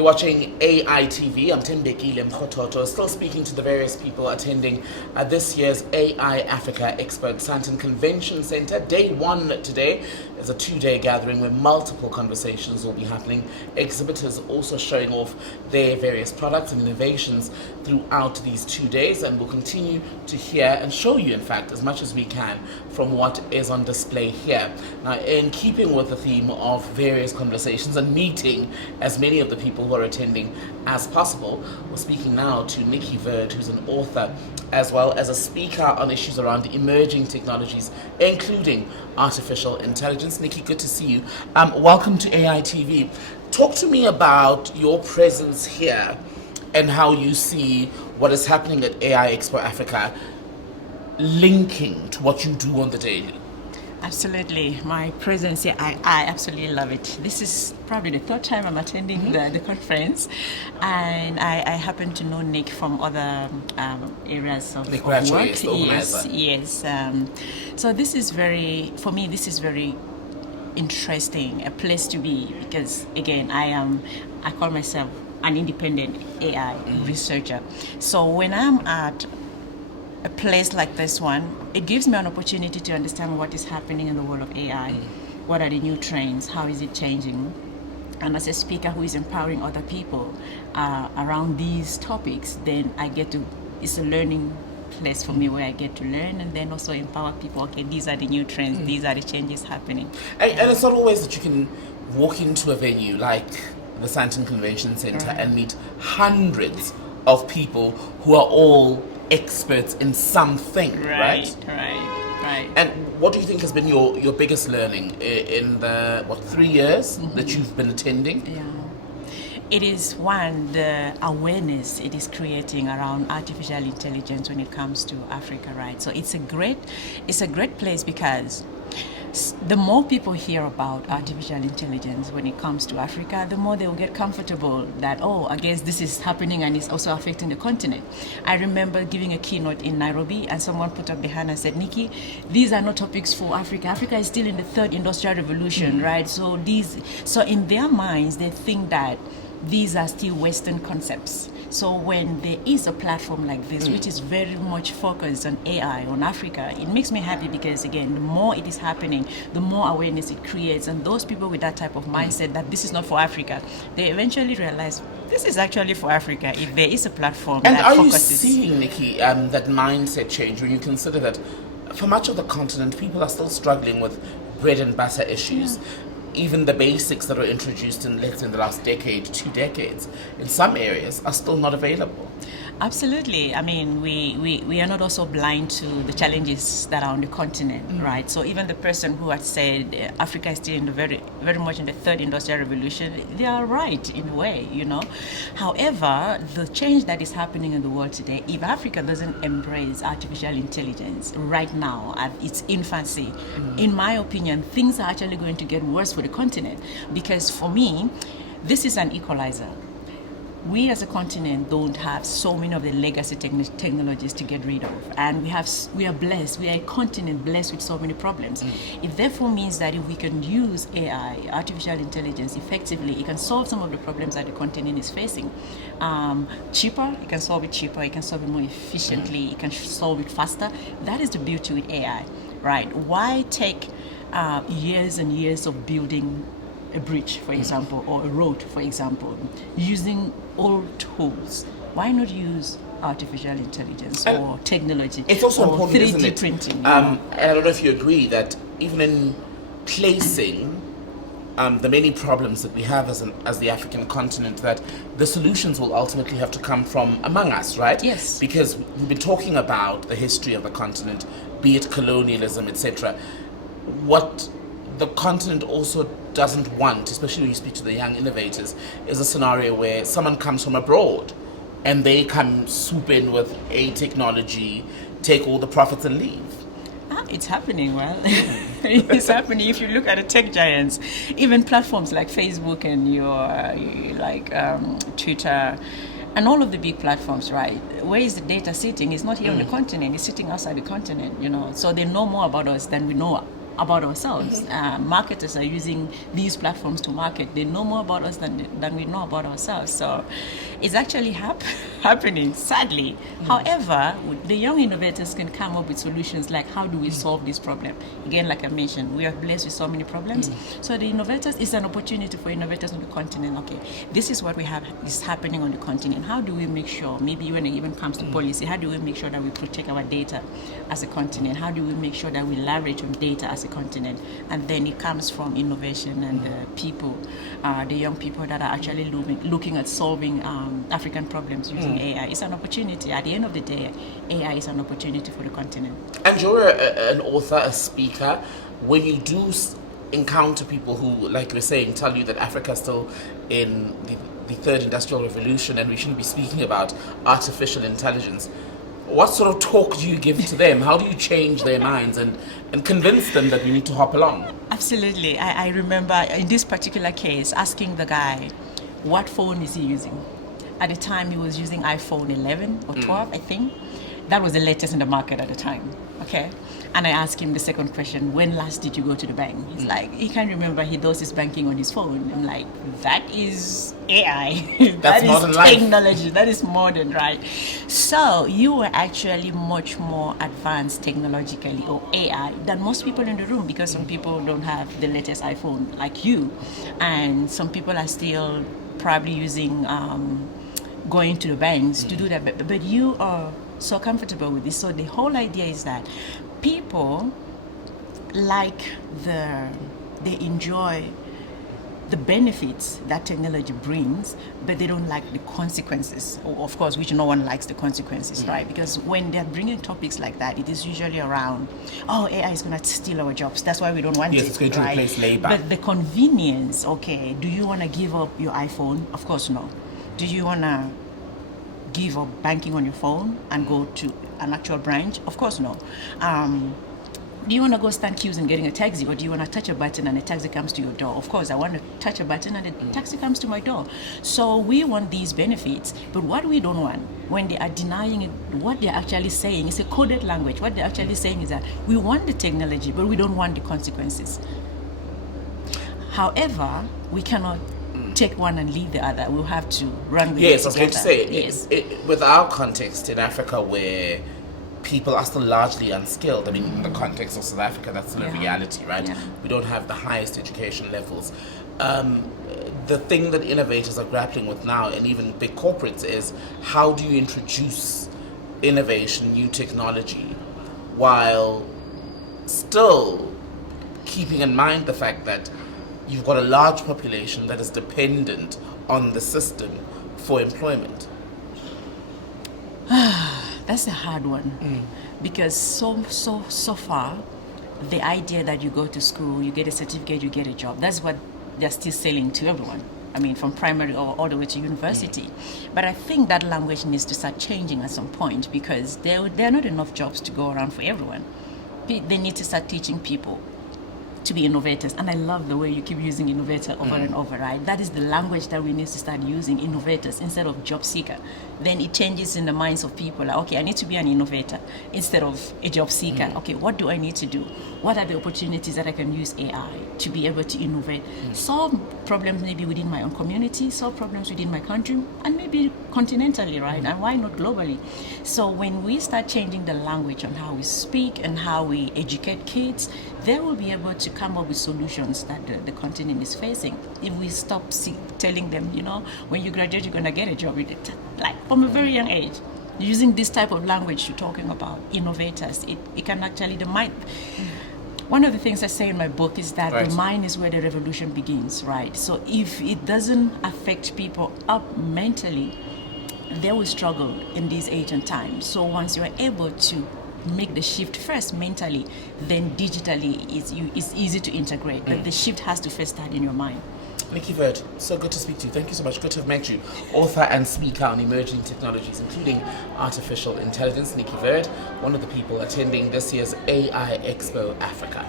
You're watching AI TV. I'm Tembekile Mkhototo, still speaking to the various people attending this year's AI Africa Expo at Sandton Convention Center. Day one today is a 2-day gathering where multiple conversations will be happening. Exhibitors also showing off their various products and innovations throughout these 2 days, and we'll continue to hear and show you, in fact, as much as we can from what is on display here. Now, in keeping with the theme of various conversations and meeting as many of the people who are attending as possible, we're speaking now to Nicky Verd, who's an author as well as a speaker on issues around emerging technologies, including artificial intelligence. Nicky, good to see you. Welcome to AI TV. Talk to me about your presence here and how you see what is happening at AI Expo Africa linking to what you do on the daily. Absolutely. My presence here, I absolutely love it. This is probably the third time I'm attending the conference, and I happen to know Nick from other areas of work. Yes. So this is for me, this is very interesting, a place to be, because again, I call myself an independent AI researcher. So when I'm at a place like this one, it gives me an opportunity to understand what is happening in the world of AI. What are the new trends? How is it changing? And as a speaker who is empowering other people around these topics, then it's a learning place for me where I get to learn and then also empower people. Okay, these are the new trends, these are the changes happening. And it's not always that you can walk into a venue like the Sandton Convention Center and meet hundreds of people who are all experts in something, right? Right. And what do you think has been your biggest learning in the 3 years that you've been attending? Yeah. It is one, the awareness it is creating around artificial intelligence when it comes to Africa, right? So it's a great place because the more people hear about artificial intelligence when it comes to Africa, the more they will get comfortable that, I guess this is happening and it's also affecting the continent. I remember giving a keynote in Nairobi and someone put up their hand and said, Nikki, these are not topics for Africa. Africa is still in the third industrial revolution, right? So in their minds, they think that these are still Western concepts. So when there is a platform like this, which is very much focused on AI, on Africa, it makes me happy because, again, the more it is happening, the more awareness it creates. And those people with that type of mindset that this is not for Africa, they eventually realize this is actually for Africa if there is a platform and that And focuses. are you seeing, Nikki, that mindset change when you consider that for much of the continent, people are still struggling with bread and butter issues? Yeah. Even the basics that were introduced in the last decade, 2 decades, in some areas are still not available. Absolutely. I mean, we are not also blind to the challenges that are on the continent, right? So even the person who had said Africa is still in the very, very much in the third industrial revolution, they are right in a way, However, the change that is happening in the world today, if Africa doesn't embrace artificial intelligence right now at its infancy, in my opinion, things are actually going to get worse for the continent. Because for me, this is an equalizer. We as a continent don't have so many of the legacy technologies to get rid of, and we are blessed. We are a continent blessed with so many problems. It therefore means that if we can use AI, artificial intelligence, effectively, it can solve some of the problems that the continent is facing. Cheaper, it can solve it cheaper. It can solve it more efficiently. It can solve it faster. That is the beauty with AI, right? Why take years and years of building a bridge, for example, or a road, for example, using old tools? Why not use artificial intelligence or technology? It's also or important, 3D isn't it? printing. And I don't know if you agree that even in placing the many problems that we have as the African continent, that the solutions will ultimately have to come from among us, right? Yes. Because we've been talking about the history of the continent, be it colonialism, etc. What the continent also doesn't want, especially when you speak to the young innovators, is a scenario where someone comes from abroad and they come swoop in with a technology, take all the profits and leave. It's happening. It's happening. If you look at the tech giants, even platforms like Facebook and Twitter, and all of the big platforms, right? Where is the data sitting? It's not here on the continent. It's sitting outside the continent, So they know more about us than we know about ourselves. Marketers are using these platforms to market. They know more about us than we know about ourselves. So it's actually happening, sadly. However, the young innovators can come up with solutions like, how do we solve this problem? Again, like I mentioned, we are blessed with so many problems. So the innovators, is an opportunity for innovators on the continent. Okay, this is what we have is happening on the continent. How do we make sure, maybe when it even comes to policy, how do we make sure that we protect our data as a continent? How do we make sure that we leverage on data as a continent? And then it comes from innovation and the people, the young people that are actually looking at solving African problems using AI. It's an opportunity. At the end of the day, AI is an opportunity for the continent. And you're an author, a speaker. When you do encounter people who, like you were saying, tell you that Africa is still in the third industrial revolution and we shouldn't be speaking about artificial intelligence, what sort of talk do you give to them? How do you change their minds and convince them that we need to hop along? Absolutely. I remember in this particular case asking the guy, what phone is he using? At the time, he was using iPhone 11 or 12, I think. That was the latest in the market at the time, okay? And I asked him the second question, when last did you go to the bank? He's like, he can't remember, he does his banking on his phone. I'm like, that is AI. That's modern life. Technology, that is modern, right? So you were actually much more advanced technologically, or AI, than most people in the room, because some people don't have the latest iPhone like you. And some people are still probably using, going to the banks to do that. But you are so comfortable with this. So the whole idea is that people they enjoy the benefits that technology brings, but they don't like the consequences, of course, which no one likes the consequences, right? Because when they're bringing topics like that, it is usually around, oh, AI is going to steal our jobs. That's why we don't want it. Yes, it's going to replace labor. But the convenience, okay, do you want to give up your iPhone? Of course, no. Do you want to give up banking on your phone and go to an actual branch? Of course, no. Do you want to go stand queues and getting a taxi, or do you want to touch a button and a taxi comes to your door? Of course, I want to touch a button and a taxi comes to my door. So we want these benefits, but what we don't want, when they are denying it, what they're actually saying is a coded language. What they're actually saying is that we want the technology, but we don't want the consequences. However, we cannot take one and leave the other. We'll have to run with it together. Yes, I was going to say, yes. With our context in Africa, where people are still largely unskilled, I mean, in the context of South Africa, that's still a reality, right? Yeah. We don't have the highest education levels. The thing that innovators are grappling with now, and even big corporates, is how do you introduce innovation, new technology, while still keeping in mind the fact that you've got a large population that is dependent on the system for employment? That's a hard one, because so far, the idea that you go to school, you get a certificate, you get a job, that's what they're still selling to everyone. I mean, from primary all the way to university. But I think that language needs to start changing at some point, because there are not enough jobs to go around for everyone. They need to start teaching people to be innovators. And I love the way you keep using innovator over and over, right? That is the language that we need to start using, innovators, instead of job seeker. Then it changes in the minds of people. Like, okay, I need to be an innovator instead of a job seeker. Okay, what do I need to do? What are the opportunities that I can use AI to be able to innovate? Solve problems maybe within my own community, solve problems within my country, and maybe continentally, right? And why not globally? So when we start changing the language on how we speak and how we educate kids, they will be able to come up with solutions that the continent is facing. If we stop telling them, you know, when you graduate, you're going to get a job with it, like from a very young age, using this type of language you're talking about, innovators, it can actually, the mind. One of the things I say in my book is that the mind is where the revolution begins, right? So if it doesn't affect people up mentally, they will struggle in this age and time. So once you're able to make the shift first mentally, then digitally it's easy to integrate. But the shift has to first start in your mind. Nicky Verd, so good to speak to you. Thank you so much. Good to have met you. Author and speaker on emerging technologies, including artificial intelligence. Nicky Verd, one of the people attending this year's AI Expo Africa.